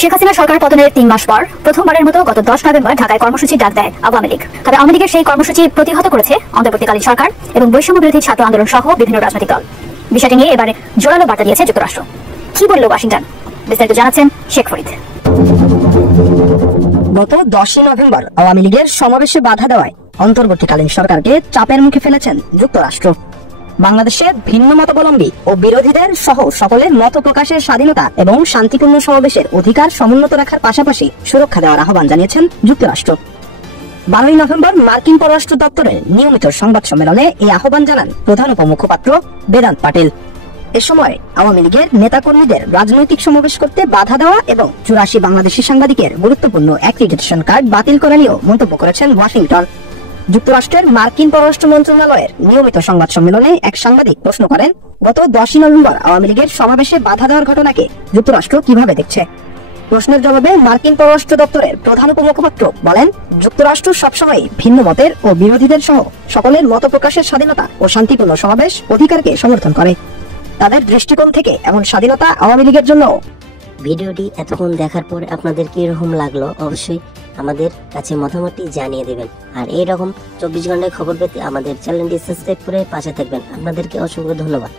শেখ হাসিনা সরকার পতনের ৩ মাস পর প্রথমবারের মতো গত 10 নভেম্বর ঢাকায় কর্মসূচি ডাক দেয় আওয়ামী লীগ। তবে আওয়ামী লীগের সেই কর্মসূচি প্রতিহত করেছে অন্তর্বর্তীকালীন সরকার এবং বৈষম্য বিরোধী ছাত্র আন্দোলন সহ বিভিন্ন রাজনৈতিক দল। বিষয়টি নিয়ে এবারে জোরালো বার্তা দিয়েছে যুক্তরাষ্ট্র। কি বলল ওয়াশিংটন, বিস্তারিত জানাচ্ছেন শেখ ফরিদ। গত 10 নভেম্বর আওয়ামী লীগের সমাবেশে বাধা দেওয়ায় অন্তর্বর্তীকালীন সরকারকে চাপের মুখে ফেলেছেন যুক্তরাষ্ট্র। বাংলাদেশে ভিন্ন মতাবলম্বী ও বিরোধীদের সহ সকলের মত প্রকাশের স্বাধীনতা এবং শান্তিপূর্ণ সমাবেশের অধিকার সমুন্নত রাখার পাশাপাশি সুরক্ষা দেওয়ার আহ্বান জানিয়েছেন যুক্তরাষ্ট্র। 12 নভেম্বর মার্কিন পররাষ্ট্র দপ্তরের নিয়মিত সংবাদ সম্মেলনে এই আহ্বান জানান প্রধান উপমুখপাত্র বেদান্ত পাটিল। এ সময় আওয়ামী লীগের নেতাকর্মীদের রাজনৈতিক সমাবেশ করতে বাধা দেওয়া এবং 84 বাংলাদেশি সাংবাদিকের গুরুত্বপূর্ণ অ্যাক্রিডিটেশন কার্ড বাতিল করা নিয়েও মন্তব্য করেছেন ওয়াশিংটন। যুক্তরাষ্ট্রের মার্কিন পররাষ্ট্র মন্ত্রণালয়ের নিয়মিত সংবাদ সম্মেলনে এক সাংবাদিক প্রশ্ন করেন, গত 10 নভেম্বর আওয়ামী লীগের সমাবেশে বাধা দেওয়ার ঘটনাকে যুক্তরাষ্ট্র কিভাবে দেখছে? প্রশ্নের জবাবে মার্কিন পররাষ্ট্র দপ্তরের প্রধান উপমুখপাত্র বলেন, যুক্তরাষ্ট্র সবসময় ভিন্ন মতের ও বিরোধীদের সহ সকলের মত প্রকাশের স্বাধীনতা ও শান্তিপূর্ণ সমাবেশ অধিকারকে সমর্থন করে। তাদের দৃষ্টিকোণ থেকে এমন স্বাধীনতা আওয়ামী লীগের জন্য। ভিডিওটি এতক্ষণ দেখার পর আপনাদের কিরকম লাগলো অবশ্যই আমাদের কাছে মতামতটি জানিয়ে দেবেন। আর এইরকম 24 ঘন্টায় খবর পেতে আমাদের চ্যানেলটি সাবস্ক্রাইব করে পাশে থাকবেন। আপনাদেরকে অসংখ্য ধন্যবাদ।